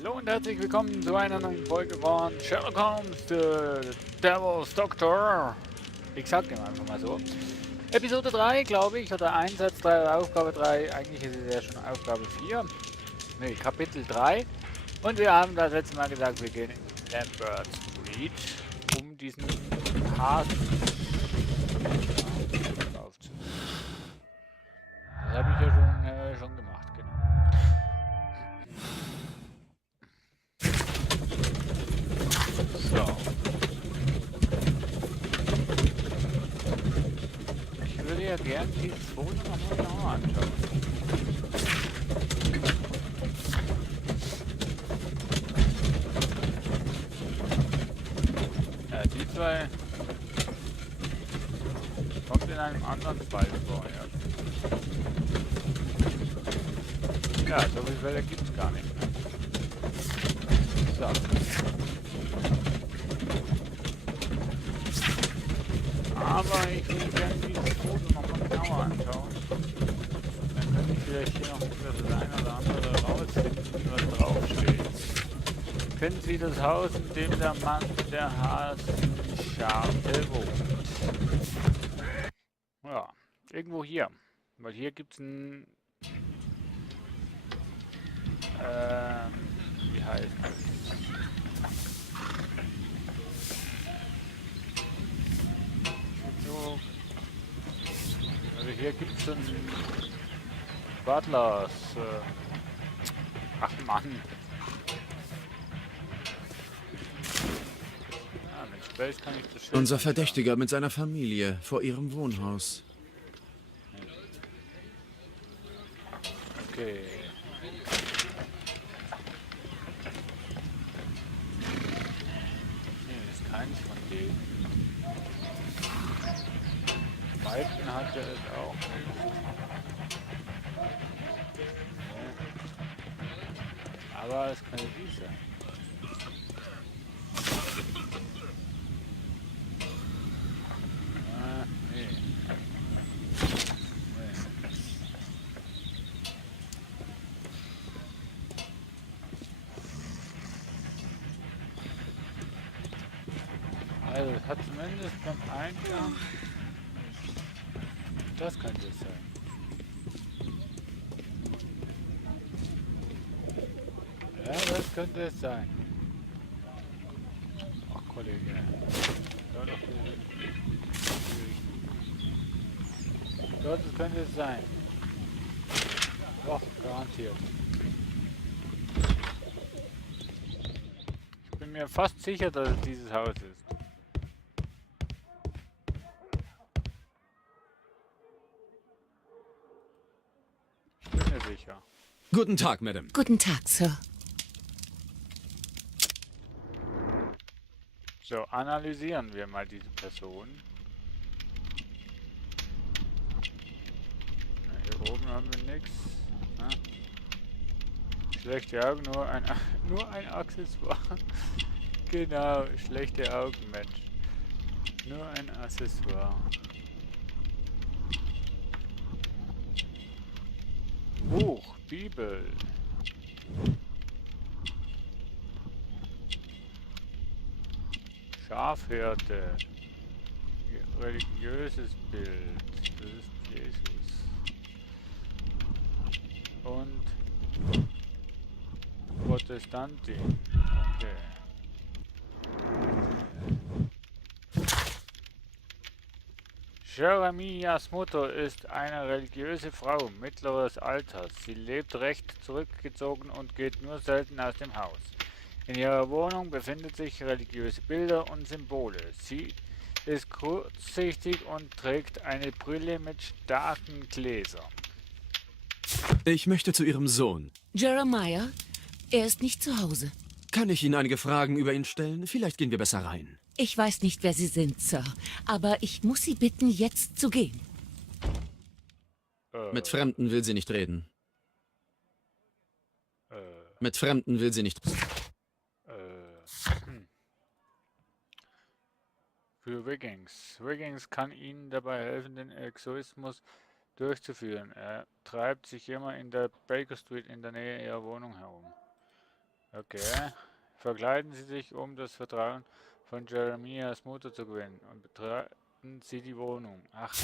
Hallo und herzlich willkommen zu einer neuen Folge von Sherlock Holmes, The Devil's Doctor. Ich sag dem einfach mal so. Episode 3, glaube ich, oder Einsatz 3 oder Aufgabe 3. Eigentlich ist es ja schon Aufgabe 4. Ne, Kapitel 3. Und wir haben das letzte Mal gesagt, wir gehen in Lambert Street, um diesen Hasen aufzunehmen. Das habe ich ja schon gemacht, genau. So. Ich würde ja gern dieses Foto nochmal genauer anschauen. Ja, die zwei kommt in einem anderen Fall vor, ja. Ja, so viele Fälle gibt es gar nicht mehr. So. Aber ich würde gerne dieses Foto nochmal genauer anschauen. Dann könnte ich vielleicht hier noch das eine oder andere rausfinden, was draufsteht. Kennen Sie das Haus, in dem der Mann der Hasenscharte wohnt? Ja, irgendwo hier. Weil hier gibt es ein... wie heißt es? So, also hier gibt es einen Butlers. Ach Mann. Ah, mit Space kann ich das Schild Unser anschauen. Verdächtiger mit seiner Familie vor ihrem Wohnhaus. Okay. Nee, das ist keins von denen. Balken hat er es auch nicht. Nee. Aber es kann die sein. Ah, nee. Nee. Also es hat zumindest beim Eingang. Das könnte es sein. Ja, das könnte es sein. Ach Kollege. Hör doch dort könnte es sein. Doch, garantiert. Ich bin mir fast sicher, dass es dieses Haus ist. Ich bin mir sicher. Guten Tag, Madame. Guten Tag, Sir. So, analysieren wir mal diese Person. Na, hier oben haben wir nichts. Schlechte Augen, nur ein Accessoire. Genau, schlechte Augen, Mensch. Nur ein Accessoire. Buch, Bibel. Schafhirte. Religiöses Bild. Das ist Jesus. Und Protestantin. Okay. Jeremias Mutter ist eine religiöse Frau mittleres Alters. Sie lebt recht zurückgezogen und geht nur selten aus dem Haus. In ihrer Wohnung befinden sich religiöse Bilder und Symbole. Sie ist kurzsichtig und trägt eine Brille mit starken Gläsern. Ich möchte zu Ihrem Sohn. Jeremiah, er ist nicht zu Hause. Kann ich Ihnen einige Fragen über ihn stellen? Vielleicht gehen wir besser rein. Ich weiß nicht, wer Sie sind, Sir, aber ich muss Sie bitten, jetzt zu gehen. Mit Fremden will sie nicht reden. Mit Fremden will sie nicht. Für Wiggins. Wiggins kann Ihnen dabei helfen, den Exorzismus durchzuführen. Er treibt sich immer in der Baker Street in der Nähe Ihrer Wohnung herum. Okay. Verkleiden Sie sich, um das Vertrauen von Jeremias Mutter zu gewinnen und betreten Sie die Wohnung. Ach,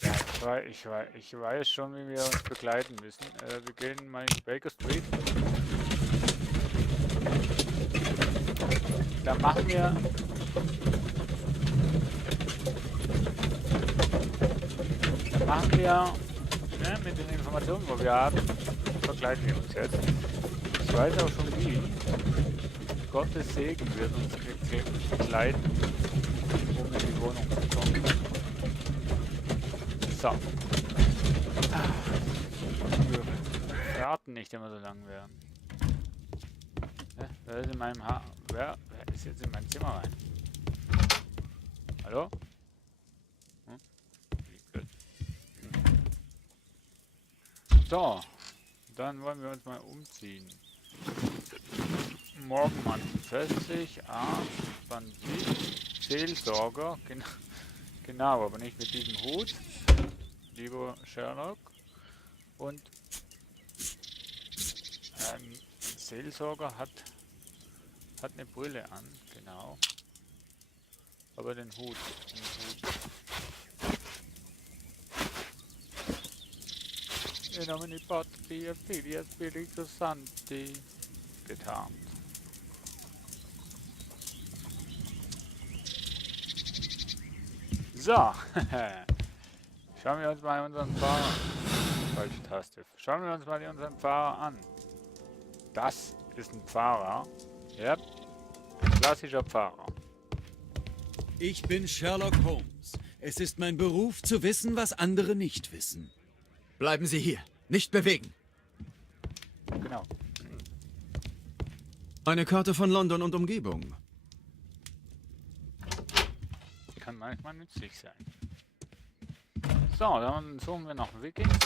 ja, ich weiß schon, wie wir uns begleiten müssen. Wir gehen mal in die Baker Street. Da machen wir... Ne, mit den Informationen, die wir haben, vergleichen wir uns jetzt. Ich weiß auch schon wie. Gottes Segen wird uns begleiten, um in die Wohnung zu kommen. So. Die Fahrten nicht immer so lang werden. Wer ist in meinem Wer ist jetzt in mein Zimmer rein? Hallo? So, dann wollen wir uns mal umziehen. Morgenmann 40, Arzt, Bandit, Seelsorger, genau, aber nicht mit diesem Hut, lieber Sherlock. Und Seelsorger hat eine Brille an, genau. Aber den Hut. In nomine Patri et Filii et Spiritus Sancti getarnt. So, schauen wir uns mal unseren Fahrer. Falsche Taste. Schauen wir uns mal unseren Fahrer an. Das ist ein Fahrer. Ja, klassischer Fahrer. Ich bin Sherlock Holmes. Es ist mein Beruf, zu wissen, was andere nicht wissen. Bleiben Sie hier. Nicht bewegen. Genau. Eine Karte von London und Umgebung. Kann manchmal nützlich sein. So, dann suchen wir noch Vikings.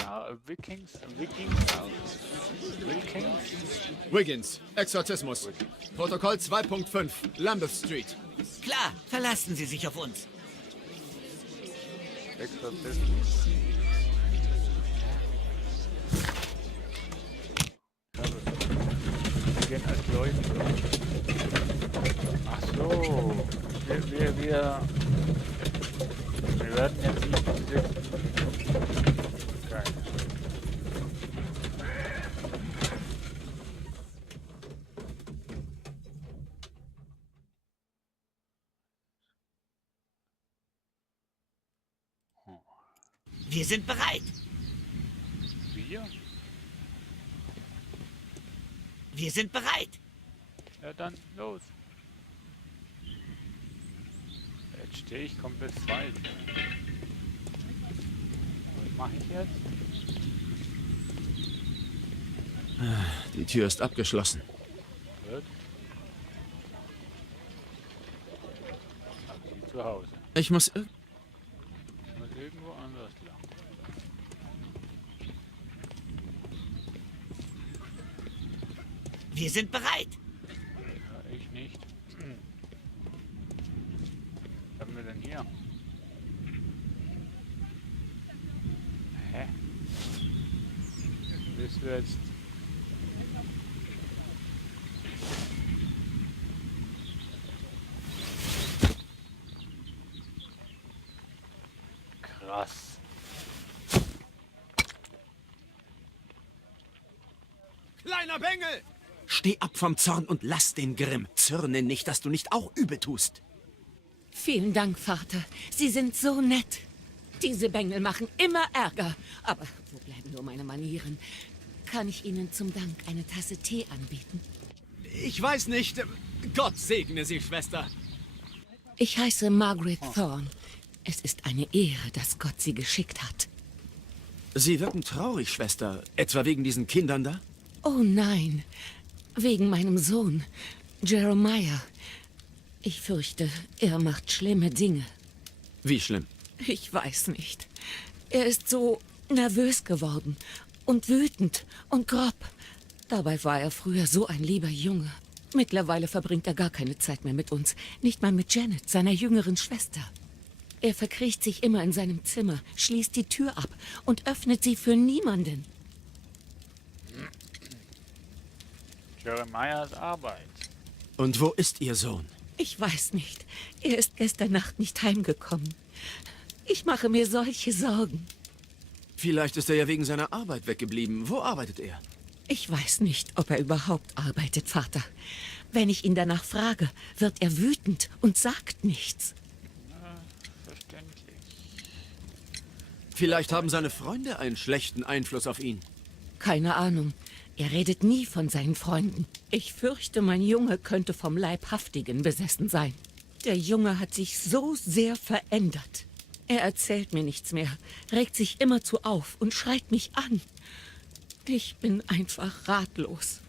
Wiggins, Exorzismus. Protokoll 2.5, Lambeth Street. Klar, verlassen Sie sich auf uns. Exorzismus. Wir gehen als Gläubiger. Ach so. Wir werden jetzt nicht besitzen. Geil. Wir sind bereit. Wir? Wir sind bereit. Ja, dann los. Jetzt stehe ich komplett falsch. Was mache ich jetzt? Die Tür ist abgeschlossen. Gut. Zu Hause. Ich muss... Ich muss irgendwo anders lang. Wir sind bereit. Ja, ich nicht. Was haben wir denn hier? Hä? Bist du jetzt... Krass. Kleiner Bengel! Steh ab vom Zorn und lass den Grimm. Zürne nicht, dass du nicht auch übel tust. Vielen Dank, Vater. Sie sind so nett. Diese Bengel machen immer Ärger. Aber wo bleiben nur meine Manieren? Kann ich Ihnen zum Dank eine Tasse Tee anbieten? Ich weiß nicht. Gott segne Sie, Schwester. Ich heiße Margaret Thorne. Es ist eine Ehre, dass Gott Sie geschickt hat. Sie wirken traurig, Schwester. Etwa wegen diesen Kindern da? Oh nein, wegen meinem Sohn, Jeremiah. Ich fürchte, er macht schlimme Dinge. Wie schlimm? Ich weiß nicht. Er ist so nervös geworden und wütend und grob. Dabei war er früher so ein lieber Junge. Mittlerweile verbringt er gar keine Zeit mehr mit uns. Nicht mal mit Janet, seiner jüngeren Schwester. Er verkriecht sich immer in seinem Zimmer, schließt die Tür ab und öffnet sie für niemanden. Jeremiahs Arbeit. Und wo ist Ihr Sohn? Ich weiß nicht. Er ist gestern Nacht nicht heimgekommen. Ich mache mir solche Sorgen. Vielleicht ist er ja wegen seiner Arbeit weggeblieben. Wo arbeitet er? Ich weiß nicht, ob er überhaupt arbeitet, Vater. Wenn ich ihn danach frage, wird er wütend und sagt nichts. Verständlich. Vielleicht haben seine Freunde einen schlechten Einfluss auf ihn. Keine Ahnung. Er redet nie von seinen Freunden. Ich fürchte, mein Junge könnte vom Leibhaftigen besessen sein. Der Junge hat sich so sehr verändert. Er erzählt mir nichts mehr, regt sich immerzu auf und schreit mich an. Ich bin einfach ratlos.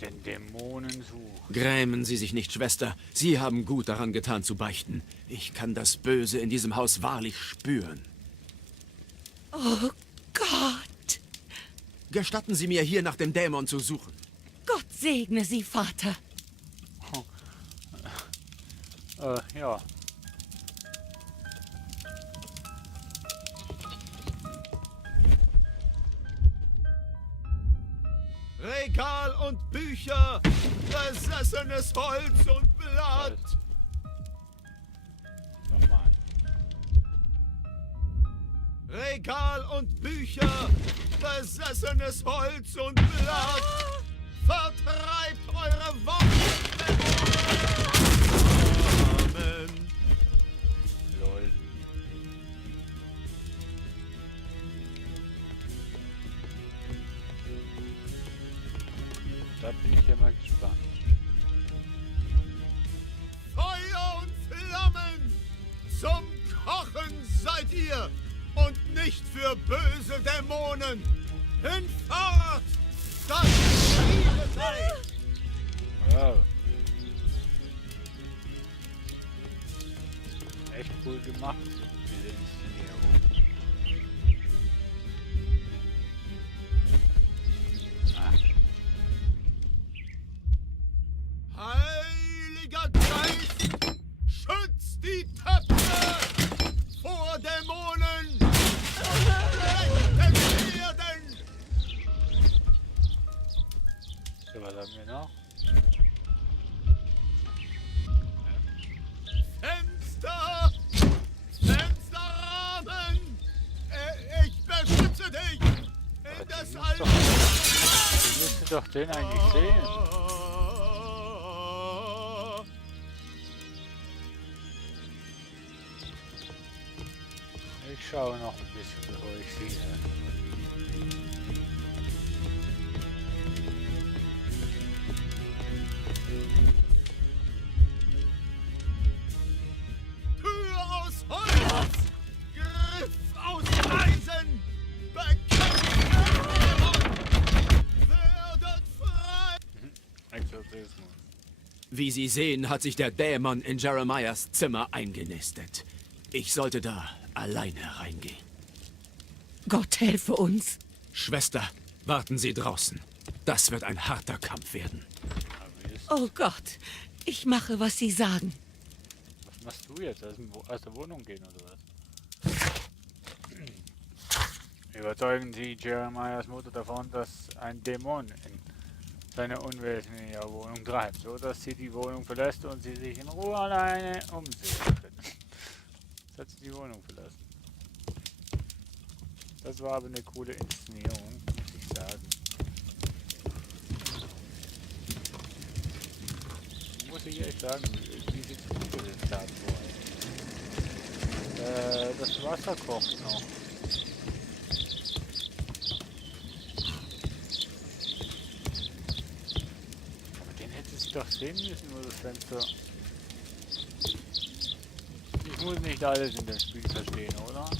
Den Dämonen sucht. Grämen Sie sich nicht, Schwester. Sie haben gut daran getan zu beichten. Ich kann das Böse in diesem Haus wahrlich spüren. Oh Gott! Gestatten Sie mir, hier nach dem Dämon zu suchen. Gott segne Sie, Vater. Ja. Regal und Bücher, besessenes Holz und Blatt. Nochmal. Regal und Bücher, besessenes Holz und Blatt. Vertreibt eure Worte. Amen. Lol. Da bin ich ja mal gespannt. Feuer und Flammen, zum Kochen seid ihr und nicht für böse Dämonen. Hinfort, das Friede sei. Wow. Echt cool gemacht, diese Inszenierung. Heiliger Geist, schützt die Töpfe vor Dämonen. Rechten Erden. So, was haben wir noch? Fenster, Fensterrahmen. Ich beschütze dich. In das Du Alte. müsstest doch den eigentlich sehen. Ich schaue noch ein bisschen, bevor ich sehe. Tür aus Holz, Griff aus Eisen, bekämpft werdet frei. Exorzismus. Wie Sie sehen, hat sich der Dämon in Jeremiahs Zimmer eingenistet. Ich sollte da alleine reingehen. Gott helfe uns. Schwester, warten Sie draußen. Das wird ein harter Kampf werden. Oh Gott, ich mache, was Sie sagen. Was machst du jetzt? Aus der Wohnung gehen oder was? Überzeugen Sie Jeremiahs Mutter davon, dass ein Dämon in seine Unwesen in ihrer Wohnung treibt, so dass sie die Wohnung verlässt und sie sich in Ruhe alleine umsehen können. Jetzt hat sie die Wohnung verlassen. Das war aber eine coole Inszenierung, muss ich sagen. Muss ich echt sagen, wie sieht es gut für den Tag vor? Das Wasser kocht noch. Aber den hätte ich doch sehen müssen, wo das Fenster... Ich muss nicht alles in dem Spiel verstehen, oder?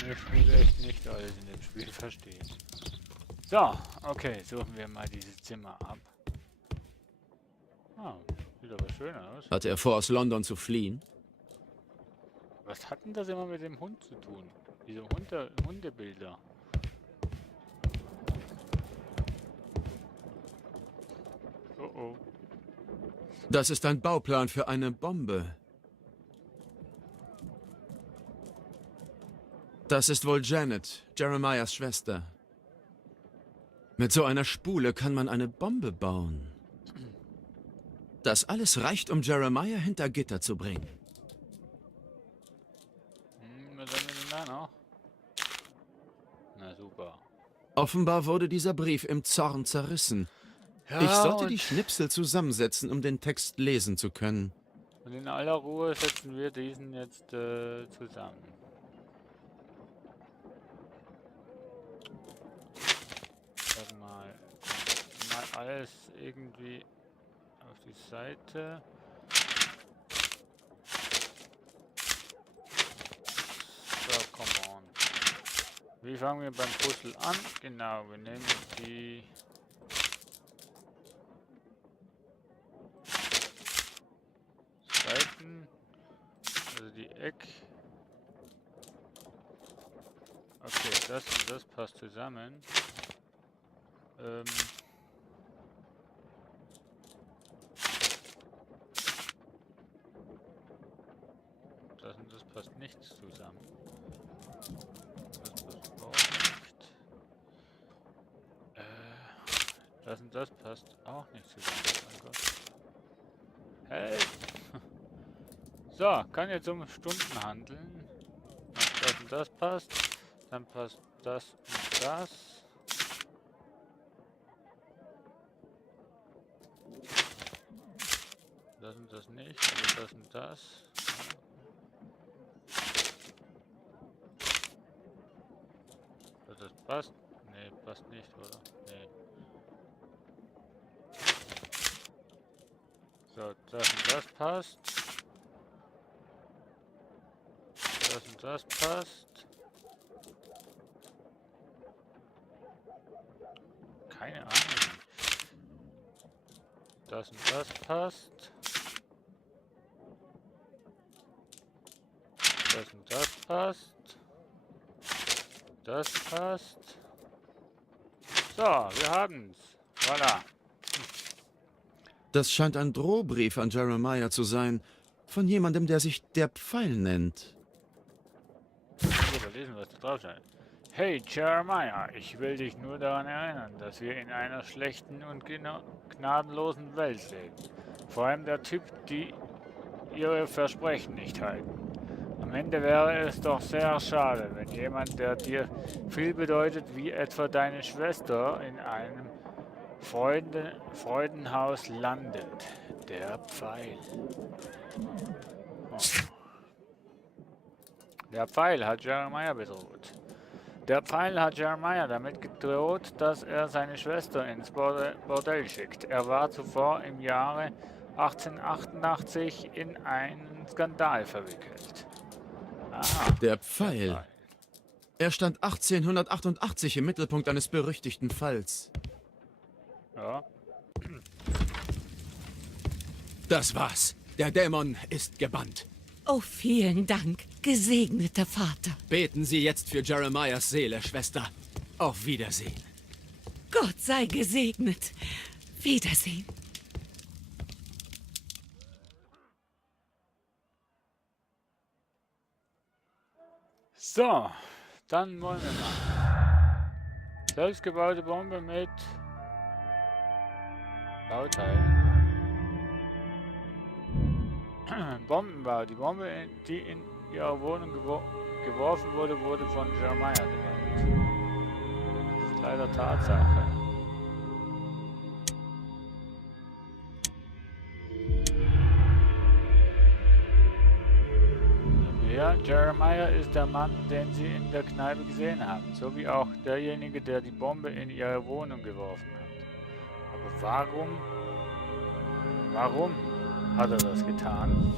Ich muss echt nicht alles in dem Spiel verstehen. So, okay, suchen wir mal dieses Zimmer ab. Ah, sieht aber schön aus. Hat er vor, aus London zu fliehen? Was hat denn das immer mit dem Hund zu tun? Diese Hundebilder. Oh oh. Das ist ein Bauplan für eine Bombe. Das ist wohl Janet, Jeremiahs Schwester. Mit so einer Spule kann man eine Bombe bauen. Das alles reicht, um Jeremiah hinter Gitter zu bringen. Was haben wir denn da noch? Na super. Offenbar wurde dieser Brief im Zorn zerrissen. Ja, Ich sollte und die Schnipsel zusammensetzen, um den Text lesen zu können. in aller Ruhe setzen wir diesen jetzt zusammen. Sag mal alles irgendwie auf die Seite. So, come on. Wie fangen wir beim Puzzle an? Genau, wir nehmen die Seiten, also die Eck. Okay, das und das passt zusammen. Das und das passt nicht zusammen. Das passt auch nicht. Das und das passt auch nicht zusammen. Mein Gott. Hey! So, kann jetzt um Stunden handeln. Das und das passt. Dann passt das und das. Das und das nicht, aber das und das. Das passt. Nee, passt nicht, oder? Nee. So, das und das passt. Das und das passt. Keine Ahnung. Das und das passt. Das und das passt. Das passt. So, wir haben's. Voilà. Das scheint ein Drohbrief an Jeremiah zu sein, von jemandem, der sich der Pfeil nennt. Mal lesen, was da drauf steht. Hey Jeremiah, ich will dich nur daran erinnern, dass wir in einer schlechten und gnadenlosen Welt leben. Vor allem der Typ, die ihre Versprechen nicht halten. Am Ende wäre es doch sehr schade, wenn jemand, der dir viel bedeutet, wie etwa deine Schwester, in einem Freudenhaus landet. Der Pfeil. Oh. Der Pfeil hat Jeremiah bedroht. Der Pfeil hat Jeremiah damit gedroht, dass er seine Schwester ins Bordell schickt. Er war zuvor im Jahre 1888 in einen Skandal verwickelt. Aha, Der Pfeil. Er stand 1888 im Mittelpunkt eines berüchtigten Falls. Ja. Das war's. Der Dämon ist gebannt. Oh, vielen Dank, gesegneter Vater. Beten Sie jetzt für Jeremiahs Seele, Schwester. Auf Wiedersehen. Gott sei gesegnet. Wiedersehen. So, dann wollen wir mal. Selbstgebaute Bombe mit Bauteilen. Bombenbau. Die Bombe, die in ihrer Wohnung geworfen wurde, wurde von Jeremiah gebaut. Das ist leider Tatsache. Ja, Jeremiah ist der Mann, den Sie in der Kneipe gesehen haben, so wie auch derjenige, der die Bombe in ihre Wohnung geworfen hat. Aber warum hat er das getan?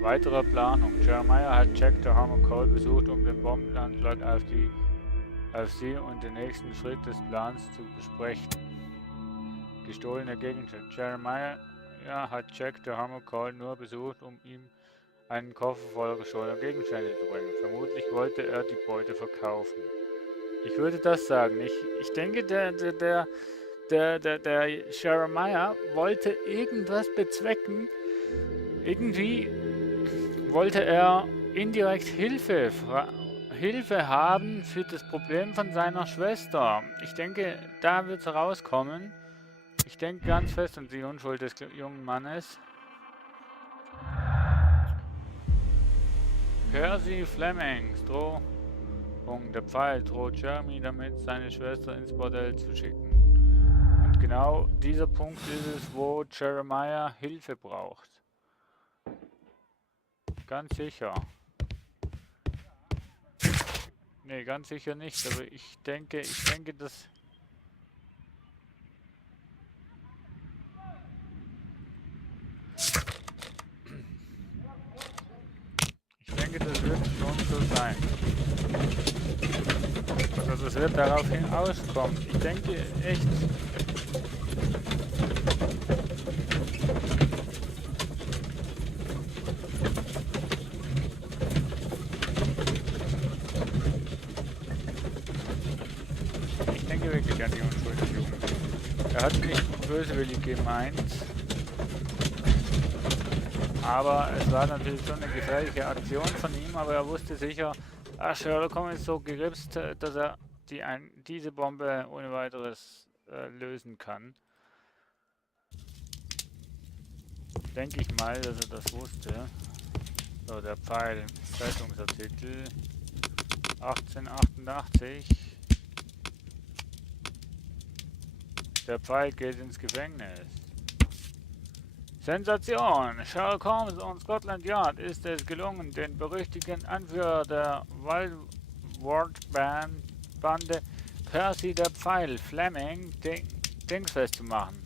Weitere Planung. Jeremiah hat Jack the Hammer Cole besucht, um den Bombenanschlag auf sie und den nächsten Schritt des Plans zu besprechen. Gestohlene Gegenstände. Jeremiah hat Jack the Hammer Cole nur besucht, um ihm einen Koffer voller gestohlener Gegenstände zu bringen. Vermutlich wollte er die Beute verkaufen. Ich würde das sagen. Ich denke, der der Jeremiah wollte irgendwas bezwecken. Irgendwie wollte er indirekt Hilfe haben für das Problem von seiner Schwester. Ich denke, da wird es rauskommen. Ich denke ganz fest an die Unschuld des jungen Mannes. Percy Flemings Drohung. Der Pfeil droht Jeremy damit, seine Schwester ins Bordell zu schicken. Und genau dieser Punkt ist es, wo Jeremiah Hilfe braucht. Ganz sicher. Nee, ganz sicher nicht, aber ich denke, dass... Ich denke, das wird schon so sein. Also das wird darauf hinauskommen. Ich denke echt... Ich denke wirklich an die Unschuld des Jungen. Er hat nicht böswillig gemeint. Aber es war natürlich schon eine gefährliche Aktion von ihm, aber er wusste sicher, Sherlock Holmes ist so geripst, dass er diese Bombe ohne weiteres lösen kann. Denke ich mal, dass er das wusste. So, der Pfeil, Zeitungsartikel 1888. Der Pfeil geht ins Gefängnis. Sensation! Sherlock Holmes und Scotland Yard ist es gelungen, den berüchtigten Anführer der Wildward-Bande Percy der Pfeil Fleming dingfest zu machen.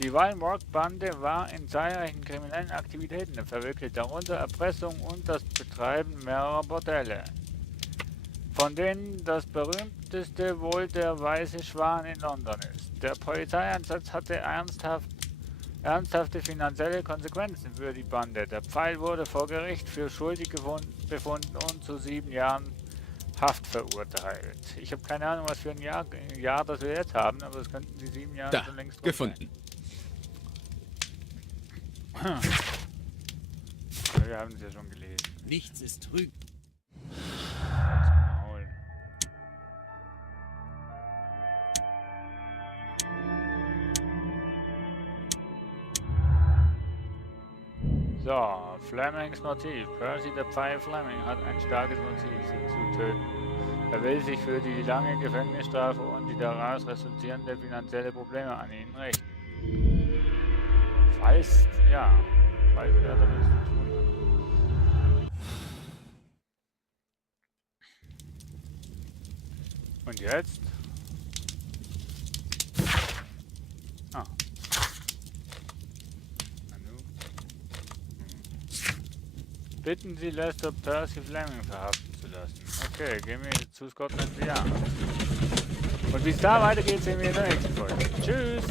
Die Wildward-Bande war in zahlreichen kriminellen Aktivitäten verwickelt, darunter Erpressung und das Betreiben mehrerer Bordelle. Von denen das berühmteste wohl der Weiße Schwan in London ist. Der Polizeieinsatz hatte ernsthafte finanzielle Konsequenzen für die Bande. Der Pfeil wurde vor Gericht für schuldig befunden und zu 7 Jahren Haft verurteilt. Ich habe keine Ahnung, was für ein Jahr das wir jetzt haben, aber es könnten die 7 Jahre schon längst gefunden. Sein. Wir haben es ja schon gelesen. Nichts ist trüg. So, Flemings Motiv. Percy der Pfeil Fleming hat ein starkes Motiv, sie zu töten. Er will sich für die lange Gefängnisstrafe und die daraus resultierenden finanzielle Probleme an ihn richten. Falls er damit zu tun hat. Und jetzt? Ah. Bitten Sie Lester Percy Fleming verhaften zu lassen. Okay, gehen wir zu Scotland Yard. Und wie es da weitergeht, sehen wir in der nächsten Folge. Tschüss!